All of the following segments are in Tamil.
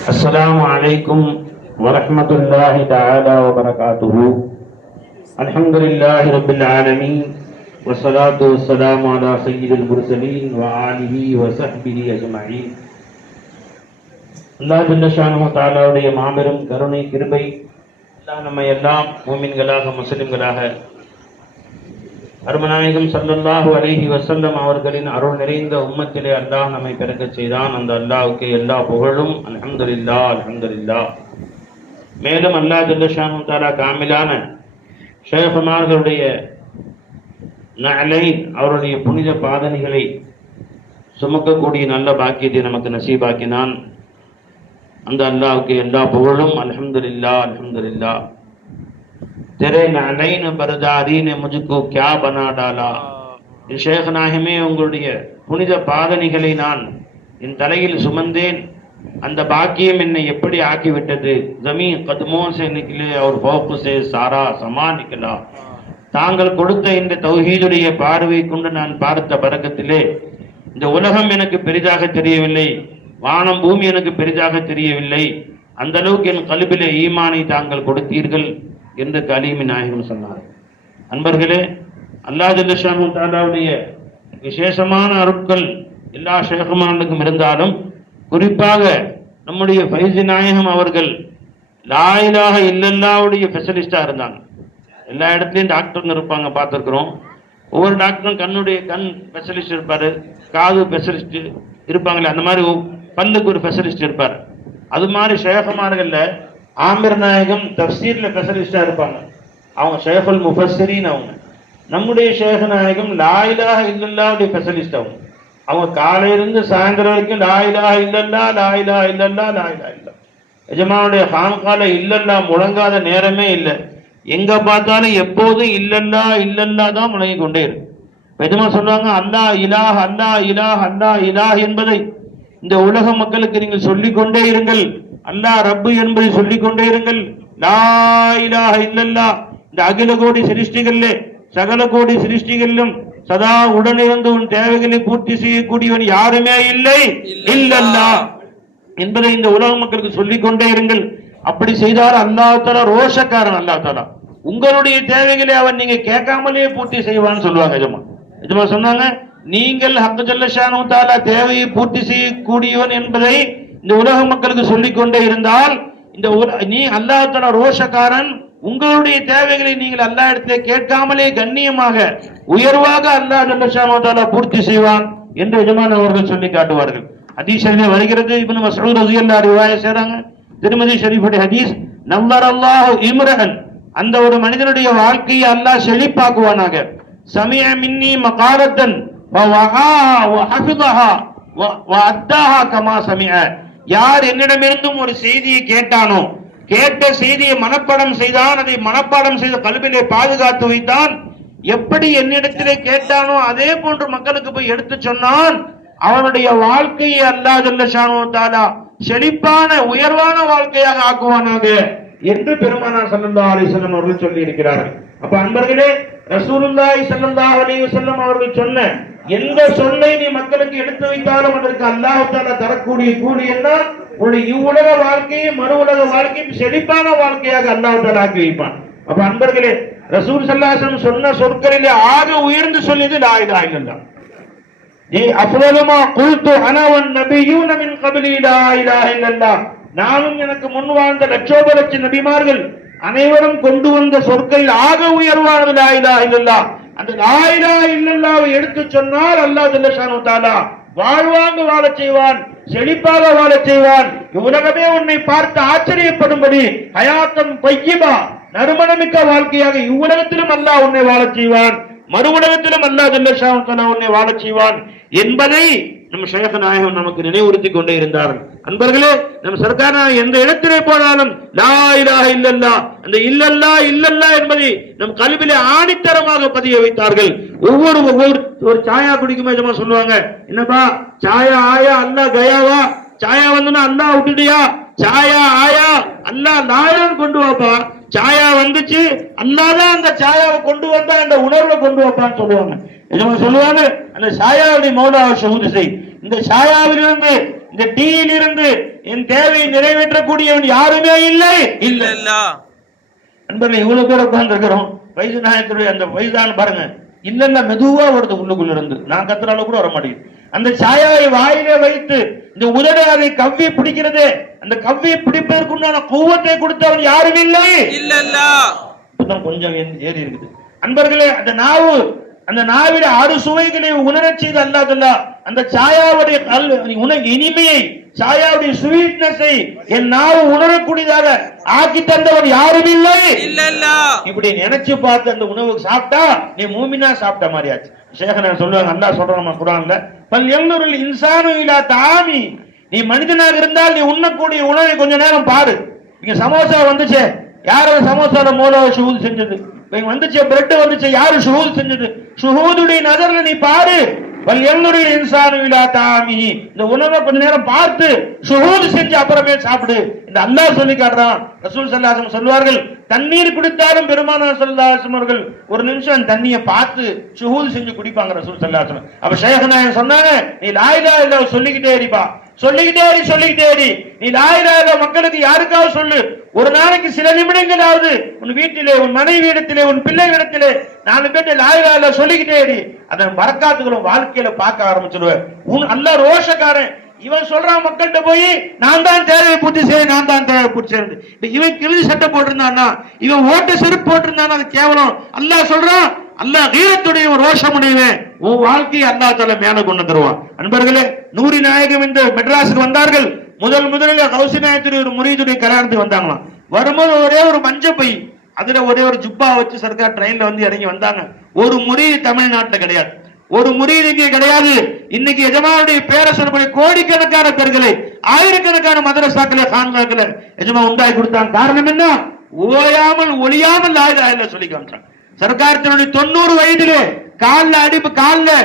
السلام عليكم ورحمة الله تعالى وبركاته الحمد لله رب العالمين والصلاة والسلام على سيد المرسلين وآله وصحبه أجمعين அல்லாஹ் ஜல்லஷானு தாலாவுடைய மாபெரும் கருணை கிருபை அல்லாஹ் நம்மை எல்லாம் மூமின்களாக முஸ்லிம்களாக அருமநாயகம் சல்லல்லாஹு அலைஹி வசல்லம் அவர்களின் அருள் நிறைந்த உம்மத்திலே அல்லாஹ் நம்மை பிறக்கச் செய்தான். அந்த அல்லாவுக்கு எல்லா புகழும். அல்ஹம்துலில்லாஹ் அல்ஹம்துலில்லாஹ். மேலும் அல்லாஹ் ஜல்லஷானு தாரா காமிலான ஷேஃபமார்களுடைய நலை அவருடைய புனித பாதனைகளை சுமக்கக்கூடிய நல்ல பாக்கியத்தை நமக்கு நசீபாக்கினான். அந்த அல்லாவுக்கு எல்லா புகழும். அல்ஹம்துலில்லாஹ் அல்ஹம்துலில்லாஹ். तेरे नैन बरदारी ने मुझको क्या बना डाला ஷேக் நாயகமே உங்களுடைய புனித பாதணிகளை நான் என் தலையில் சுமந்தேன் அந்த பாக்கியம் என்னை எப்படி ஆக்கிவிட்டது ஜமீ கதுமோ சே நிக்கலே அவர் போக்கு சே சாரா சமா நிக்கலா தாங்கள் கொடுத்த இந்த தௌஹீதுடைய பார்வை கொண்டு நான் பார்த்த பறக்கத்திலே இந்த உலகம் எனக்கு பெரிதாக தெரியவில்லை வானம் பூமி எனக்கு பெரிதாக தெரியவில்லை அந்த அளவுக்கு என் கல்விலே ஈமானை தாங்கள் கொடுத்தீர்கள் என்று கலீமி நாயகம் சொன்னார். அன்பர்களே அல்லாஹ் ஜல்லஷானு தாலாவுடைய விசேஷமான அருட்கள் எல்லா ஷேகுமானுக்கும் இருந்தாலும் குறிப்பாக நம்முடைய ஃபைசி நாயகம் அவர்கள் லாயிலாக இல்லல்லாவுடைய ஸ்பெஷலிஸ்டாக இருந்தாங்க. எல்லா இடத்துலையும் டாக்டர்னு இருப்பாங்க பார்த்துருக்குறோம். ஒவ்வொரு டாக்டரும் கண்ணுடைய கண் ஸ்பெஷலிஸ்ட் இருப்பார் காது ஸ்பெஷலிஸ்ட் இருப்பாங்களே அந்த மாதிரி பல்லுக்கு ஒரு ஸ்பெஷலிஸ்ட் இருப்பார். அது மாதிரி ஷேகமார்களில் ஆமிர் நாயகம் தப்சீரில் ஸ்பெஷலிஸ்டாக இருப்பாங்க. அவங்க ஷேஃபுல் முஃபஸ்ஸரின் அவங்க. நம்முடைய ஷேக நாயகம் லாயிலாக இல்லல்லாவுடைய ஸ்பெஷலிஸ்ட் அவங்க அவங்க காலையிலிருந்து சாயந்தரம் வரைக்கும் லாயிலாக இல்லல்லா லாயிலா இல்லல்லா லாயிலா இல்லா எஜமானுடைய ஹாங்கால இல்லல்லா முழங்காத நேரமே இல்லை. எங்க பார்த்தாலும் எப்போதும் இல்லல்லா இல்லல்லா தான் முழங்கி கொண்டே இருக்கு. எஜமா சொல்லுவாங்க? அல்லா இலாஹ் அல்லா இலாஹ் அல்லாஹ் இலாஹ் என்பதை இந்த உலக மக்களுக்கு நீங்கள் சொல்லிக்கொண்டே இருங்கள். அல்லாஹ் ரப்பு என்பதை சொல்லிக் கொண்டே இருங்கள். லா இலாஹ இல்லல்லா இந்த அகில கோடி சிருஷ்டிகளிலே சகல கோடி சிருஷ்டிகளிலும் சதா உடனிருந்து உன் தேவைகளை பூர்த்தி செய்யக்கூடியவன் யாருமே இல்லை. இல்லல்லா என்பதை இந்த உலக மக்களுக்கு சொல்லிக் கொண்டே இருங்கள். அப்படி செய்தால் அல்லாஹ் தாலா ரோஷக்காரன் அல்லாஹ் தாலா உங்களுடைய தேவைகளை அவன் நீங்க கேட்காமலே பூர்த்தி செய்வான்னு சொல்லுவாங்க எஜமா எஜமா சொன்னாங்க நீங்கள் ஹக்கு ஜல்லஷானு தாலா தேவையை பூர்த்தி செய்யக்கூடியவன் என்பதை இந்த உலக மக்களுக்கு சொல்லிக் கொண்டே இருந்தால் இந்த உல- நீ அல்லாஹ் ரோஷக்காரன் உங்களுடைய தேவைகளை நீங்கள் அல்லா இடத்திலே கேட்காமலே கண்ணியமாக உயர்வாக அல்லாஹ் ஜல்லஷானு பூர்த்தி செய்வான் என்று எஜமான் அவர்கள் சொல்லி காட்டுவார்கள். ஹதீஸ் ஷரீஃபிலே வருகிறது இப்னு ரசி அல்லா ரிவாய செய்றாங்க. திருமதி ஷரீஃபுடைய ஹதீஸ் நம்பர் அல்லாஹ் இம்ரஹன். அந்த ஒரு மனிதனுடைய வாழ்க்கையை அல்லாஹ் செழிப்பாக்குவானாக. சமய மின்னி மகாரத்தன் கமா சமிய யார் என்னிடமிருந்தும் ஒரு செய்தியை கேட்டானோ கேட்ட செய்தியை மனப்பாடம் செய்தான் அதை மனப்பாடம் செய்த கல்வியிலே பாதுகாத்து வைத்தான். எப்படி என்னிடத்திலே கேட்டானோ அதே போன்று மக்களுக்கு போய் எடுத்து சொன்னான். அவனுடைய வாழ்க்கையை அல்லாஹ் ஜல்லஷானு தாலா செழிப்பான உயர்வான வாழ்க்கையாக ஆக்குவானாக என்று பெருமானார் ஸல்லல்லாஹு அலைஹி வஸல்லம் அவர்கள் சொல்லி இருக்கிறார்கள் அப்ப அன்பர்களே ரசூலுல்லாய் ஸல்லல்லாஹு அலி வஸல்லம் அவர்கள் சொன்ன எந்த சொல்லை நீ மக்களுக்கு எடுத்து வைத்தாலும் அதற்கு அல்லாஹால தரக்கூடிய கூலி என்ன? உன்னுடைய இவ்வுலக வாழ்க்கையும் மறு உலக வாழ்க்கையும் செழிப்பான வாழ்க்கையாக அல்லாஹ் ஆக்கி வைப்பான். அப்ப அன்பர்களே ரசூல் சல்லாசன் சொன்ன சொற்களிலே ஆக உயர்ந்து சொல்லியது லா இலாஹா நீ அஃலலுமா குல்து அனவன் நபியும் நமின் கபிலி லா இலாஹ நானும் எனக்கு முன் வாழ்ந்த லட்சோப லட்ச நபிமார்கள் அனைவரும் கொண்டு வந்த சொற்களில் ஆக உயர்வானது லா இல்லல்லா. அந்த லாயிலா இல்லல்லாவை எடுத்து சொன்னால் அல்லாஹ் ஜல்லஷானு தாலா வாழ்வாங்க வாழச் செய்வான் செழிப்பாக வாழச் செய்வான். உலகமே உன்னை பார்த்து ஆச்சரியப்படும்படி ஹயாத்தம் பையிபா நறுமணமிக்க வாழ்க்கையாக இவ்வுலகத்திலும் அல்லா உன்னை வாழச் செய்வான். மறு உலகத்திலும் அல்லா ஜல்லஷானு தாலா உன்னை வாழச் செய்வான். என்பதை நம்ம ஷேக நாயகம் நமக்கு நினைவுறுத்தி கொண்டே இருந்தார்கள். அன்பர்களே நம்ம சர்க்கார் எந்த இடத்திலே போனாலும் லா இல்லல்லா அந்த இல்லல்லா இல்லல்லா என்பதை நம் கல்வியிலே ஆணித்தரமாக பதிய வைத்தார்கள். ஒவ்வொரு ஒவ்வொரு ஒரு சாயா குடிக்கும் போது சொல்லுவாங்க. என்னப்பா சாயா ஆயா அல்லா கயாவா? சாயா வந்துன்னா அல்லா விட்டுட்டியா? சாயா ஆயா அல்லா நாயம் கொண்டு வாப்பா. சாயா வந்துச்சு அல்லாதான் அந்த சாயாவை கொண்டு வந்தா அந்த உணர்வை கொண்டு வைப்பான்னு சொல்லுவாங்க. இவங்க சொல்லுவாங்க? அந்த சாயாவுடைய மௌலாவை சவுது செய். இந்த சாயாவிலிருந்து இந்த டீயில் இருந்து என் தேவையை நிறைவேற்றக்கூடியவன் யாருமே இல்லை. இல்லை இல்ல. நண்பர்களே இவ்வளவு பேர் உட்கார்ந்து இருக்கிறோம் வயசு நாயகத்துடைய அந்த வயதான பாருங்க. இல்ல இல்ல மெதுவா வருது உள்ளுக்குள்ள இருந்து. நான் கத்துற அளவு கூட வர மாட்டேங்குது. அந்த சாயாவை வாயிலே வைத்து இந்த உதடு அதை கவ்வி பிடிக்கிறது. அந்த கவ்வி பிடிப்பதற்குண்டான குவத்தை கொடுத்தவன் யாரும் இல்லை. இல்ல இப்பதான் கொஞ்சம் ஏறி இருக்குது. அன்பர்களே அந்த நாவு அந்த நாவிட ஆறு சுவைகளை உணரச் செய்த அல்லாதல்லா அந்த சாயாவுடைய இனிமையை சாயாவுடைய ஸ்வீட்னஸை என் நாவு உணரக்கூடியதாக ஆக்கி தந்தவன் யாரும் இல்லை. இப்படி நினைச்சு பார்த்து அந்த உணவு சாப்பிட்டா நீ மூமினா சாப்பிட்ட மாதிரி ஆச்சு. சேகரன் சொல்லுவாங்க அல்லாஹ் சொல்றான் குரான்ல பல் எல்லூரில் இன்சானு இல்லா தாமி நீ மனிதனாக இருந்தால் நீ உண்ணக்கூடிய உணவை கொஞ்ச நேரம் பாரு. இங்க சமோசா வந்துச்சே. யாரோ சமோசால மூல ஷுகூத் செஞ்சது? இங்க வந்துச்சே பிரெட் வந்துச்சே யாரு ஷுகூத் செஞ்சது? ஷுகூதுடைய நகர்ல நீ பாரு. வல் எல்லூரில் இன்சானு இல்லா தாமி. இந்த உணவை கொஞ்ச நேரம் பார்த்து ஷுகூத் செஞ்சு அப்புறமே சாப்பிடு. இந்த அல்லாஹ் சொல்லி காட்டுறான் ரசூல் சல்லாசம் சொல்வார்கள் தண்ணீர் குடித்தாலும் பெருமானார் சல்லாசம் அவர்கள் ஒரு நிமிஷம் அந்த தண்ணியை பார்த்து ஷுகூத் செஞ்சு குடிப்பாங்க ரசூல் சல்லாசம் அப்ப சேகநாயகன் சொன்னாங்க நீ லாயிலா இல்ல சொல்லிக்கிட்டே இருப்பா. சொல்லிக்கிட்டே சொல்லிக்கிட்டே நீ லாயிலா மக்களுக்கு யாருக்காவது சொல்லு? ஒரு நாளைக்கு சில நிமிடங்களாவது உன் வீட்டிலே உன் மனைவி இடத்திலே உன் பிள்ளை இடத்திலே நாலு பேர்ட்ட லாயிலா சொல்லிக்கிட்டே இரு அதன் வரக்காத்துகளும் வாழ்க்கையில பார்க்க ஆரம்பிச்சிருவேன். உன் அல்ல ரோஷக்காரன். இவன் சொல்றான் மக்கள்கிட்ட போய் நான் தான் தேவையை பூர்த்தி செய்ய நான் தான் தேவையை பூர்த்தி செய்யறது இவன் கிழிஞ்சு சட்டை போட்டிருந்தான்னா இவன் ஓட்ட செருப்பு போட்டிருந்தான்னா அது கேவலம். அல்லாஹ் சொல்றான் அல்லா வீரத்துடைய ஒரு ரோஷமுடையவன் உன் வாழ்க்கையை அல்லா தலை மேல கொண்டு தருவான். அன்பர்களே நூறி நாயகம் இந்த மெட்ராஸுக்கு வந்தார்கள். முதல் முதலில் கௌசி நாயகத்துடைய ஒரு முறியதுடைய கல்யாணத்துக்கு வந்தாங்களாம். வரும்போது ஒரே ஒரு மஞ்ச பை அதுல ஒரே ஒரு ஜுப்பா வச்சு சர்க்கார் ட்ரெயின்ல வந்து இறங்கி வந்தாங்க. ஒரு முறி தமிழ்நாட்டில் கிடையாது. ஒரு முறியீடு இங்கே கிடையாது. இன்னைக்கு எஜமானுடைய பேரரசனுடைய கோடிக்கணக்கான பெருகளை ஆயிரக்கணக்கான மதரசாக்களை காண்களை எஜமா உண்டாகி கொடுத்தாங்க காரணம் என்ன? ஓயாமல் ஒளியாமல் ஆயுத ஆயுத சொல்லி காமிச்சாங்க சர்க்காரத்தினுடைய தொண்ணூறு வயதிலே காலில் அடிப்பு காலில்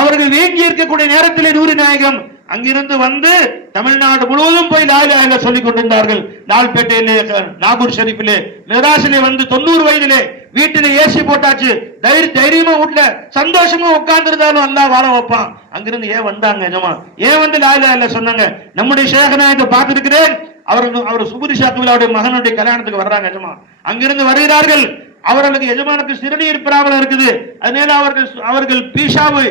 அவர்கள் வேங்கி இருக்கக்கூடிய நேரத்திலே நூறு நாயகம் அங்கிருந்து வந்து தமிழ்நாடு முழுவதும் போய் லாயில ஆயில சொல்லிக் கொண்டிருந்தார்கள். லால்பேட்டையிலே நாகூர் ஷெரீஃபிலே. மெராசிலே வந்து தொண்ணூறு வயதிலே வீட்டிலே ஏசி போட்டாச்சு. தைரிய தைரியமா வீட்டுல சந்தோஷமா உட்கார்ந்து இருந்தாலும் அல்லாஹ் வாழ வைப்பான். அங்கிருந்து ஏன் வந்தாங்க நிஜமா ஏன் வந்து லாயில ஆயில சொன்னாங்க? நம்முடைய சேகநாயகத்தை பார்த்திருக்கிறேன். அவர் அவர் சுபுரி அவருடைய மகனுடைய கல்யாணத்துக்கு வர்றாங்க நிஜமா அங்கிருந்து வருகிறார்கள். அவர்களுக்கு எஜமானுக்கு சிறுநீர் பிராபலம் இருக்குது. அதனால அவர்கள் அவர்கள் பீஷாவு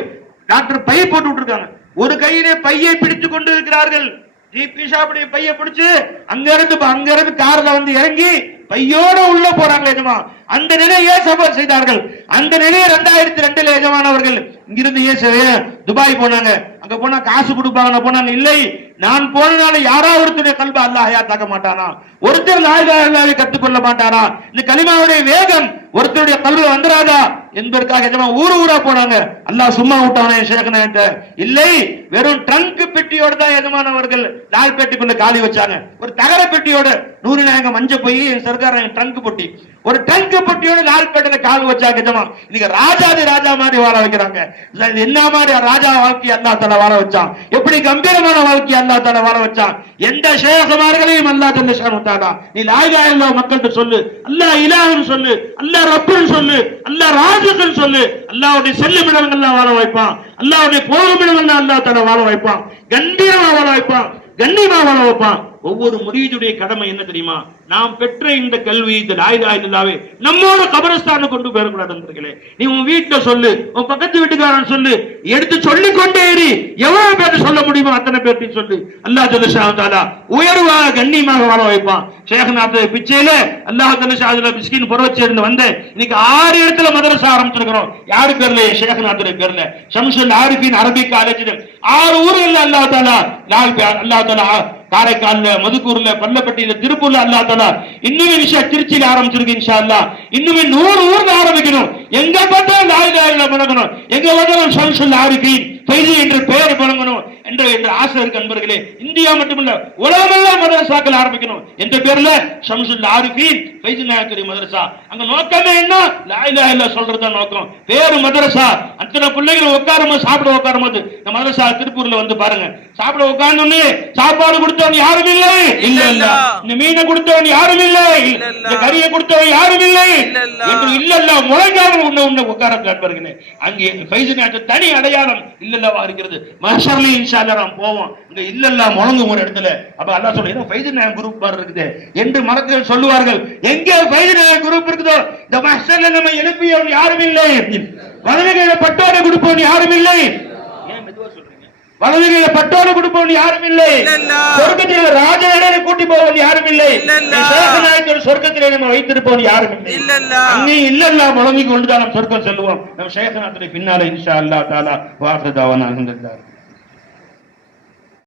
டாக்டர் பைய போட்டு விட்டுருக்காங்க. ஒரு கையிலே பையை பிடித்துக் கொண்டு இருக்கிறார்கள் ஜி பீஷாவுடைய பையை பிடிச்சு அங்க இருந்து அங்க இருந்து கார்ல வந்து இறங்கி பையோட உள்ள போறாங்க எஜமா அந்த நிலையை சபர் செய்தார்கள். அந்த நிலையை ரெண்டாயிரத்தி ரெண்டுல எஜமானவர்கள் இங்கிருந்து ஏன் துபாய் போனாங்க. அங்க போனா காசு கொடுப்பாங்க போனாங்க இல்லை நான் போனனால யாரா ஒருத்தருடைய கல்வி அல்லாஹ் ஹயாத்தாக்க மாட்டானா? ஒருத்தர் லாயிலாவை கற்றுக்கொள்ள மாட்டாரா இந்த கனிமாவுடைய வேகம் ஒருத்தருடைய கல்வி வந்துடாதா என்பதற்காக எஜமா ஊரு ஊரா போனாங்க. அல்லாஹ் சும்மா விட்டானே சேகனாயத்த இல்லை வெறும் ட்ரங்க் பெட்டியோட தான் எஜமானவர்கள் லால்பேட்டைக்குள்ள காலி வச்சாங்க. ஒரு தகர பெட்டியோட நூறு நாயங்க மஞ்ச போய் சர்க்கார் ட்ரங்க் பொட்டி. ஒரு ட்ரங்க் லால் லால்பேட்டையில கால் வச்சாங்க எஜமா இன்னைக்கு ராஜாதி ராஜா மாதிரி வாழ வைக்கிறாங்க. என்ன மாதிரி ராஜா வாழ்க்கை அல்லா தலை வாழ வச்சான்? எப்படி கம்பீரமான வாழ்க்கை அல்லா தாலா வாழ வச்சான். எந்த சேகமார்களையும் அல்லா தலை ஷானுத்தாலா நீ லாயிலா இல்லா மக்கள்கிட்ட சொல்லு. அல்லா இலாஹ்னு சொல்லு. அல்லா ரப்புன்னு சொல்லு. அல்லா ராஜுக்குன்னு சொல்லு. அல்லாஹ்வுடைய செல்லுமிடங்கள்லாம் வாழ வைப்பான். அல்லாஹ்வுடைய போகுமிடங்கள்லாம் அல்லாஹ் தாலா வாழ வைப்பான். கம்பீரமா வாழ வைப்பான். கண்ணியமா வாழ வைப்பான். ஒவ்வொரு முரீதுடைய கடமை என்ன தெரியுமா? நாம் பெற்ற இந்த கல்வி இந்த லாயிலா இல்லாவே நம்மோட கபரஸ்தான கொண்டு போயிடக்கூடாது நண்பர்களே. நீ உன் வீட்டுல சொல்லு உன் பக்கத்து வீட்டுக்காரன் சொல்லு எடுத்து சொல்லி கொண்டே ஏறி எவ்வளவு பேர் சொல்ல முடியுமோ அத்தனை பேர்த்தையும் சொல்லு. அல்லாஹ் ஜல்லஷாஹாலா உயர்வாக கண்ணியமாக வாழ வைப்பான் சேகநாத் பிச்சையில அல்லாஹ் ஜல்லஷாஹாலா மிஸ்கின் புறவச்சிருந்து வந்த இன்னைக்கு ஆறு இடத்துல மதரசா ஆரம்பிச்சிருக்கிறோம். யாரு பேர்ல? சேகநாத்துடைய பேர்ல. ஷம்சுல் ஆரிஃபின் அரபி காலேஜ் ஆறு ஊர்கள் அல்லாஹ் தாலா லால் அல்லாஹ் தாலா காரைக்கால்ல மதுக்கூர்ல பள்ளப்பட்டியில திருப்பூர்ல அல்லா தலா இன்னுமே விஷயம் திருச்சியில ஆரம்பிச்சிருக்கு இன்ஷா அல்லா இன்னுமே நூறு ஊர்ல ஆரம்பிக்கணும். எங்க பார்த்தாலும் லாய் லாயில முழங்கணும். எங்க பார்த்தாலும் ஷம்சுல் ஆரிஃபின் ஃபைசி என்ற பெயர் முழங்கணும் என்ற என்ற ஆசை இருக்கு நண்பர்களே இந்தியா மட்டுமல்ல உலகமெல்லாம் மதரசாக்கள் ஆரம்பிக்கணும் என்ற பேர்ல ஷம்சுல் ஆரிஃபின் ஃபைசி நாயக்கரி மதரசா அங்க நோக்கமே என்ன? லாய் லாயில சொல்றதா நோக்கம். பேரு மதரசா அத்தனை பிள்ளைகள் உட்காரும் சாப்பிட உட்காரும் போது இந்த மதரசா திருப்பூர்ல வந்து பாருங்க. சாப்பிட உட்கார்ந்து சாப்பாடு கொடுத்தவன் யாரும் இல்லை. இல்ல இல்ல. இந்த மீனை கொடுத்தவன் யாரும் இல்லை. இல்ல, இல்ல. இந்த கறியை கொடுத்தவன் யாரும் இல்லை. இல்ல, இல்ல. என்று இல்ல இல்ல முழங்காம உன்ன உன்ன உட்கார அங்கே தனி அடையாளம் இல்லல்லவா இருக்கிறது. மஹஷர்ல இன்ஷா நாம் போவோம். இந்த இல்லல்லா முழங்கும் ஒரு இடத்துல. அப்ப அல்லாஹ் சொல்ல ஏதோ குரூப் மாதிரி இருக்குது. என்று மலக்குகள் சொல்லுவார்கள். எங்கே குரூப் இருக்குதோ? இந்த மஹஷர்ல நம்ம எழுப்பியவன் யாரும் இல்லை. வலதுகையில பட்டோட கொடுப்பவன் யாரும் இல்லை. வலதுகையில பட்டோட கொடுப்பவன் யாரும் இல்லை. சொர்க்கத்தில் ராஜநிலையில கூட்டி போவன் யாரும் இல்லை. சேகநாயக்கர் சொர்க்கத்திலே நம்ம வைத்திருப்பவன் யாரும் இல்லை. அங்கே இல்லல்லா முழங்கி கொண்டுதான் நம்ம சொர்க்கம் செல்வோம் நம்ம சேகநாத்துடைய பின்னால இன்ஷா அல்லா தாலா வாசதாவன் அகந்திருந்தார்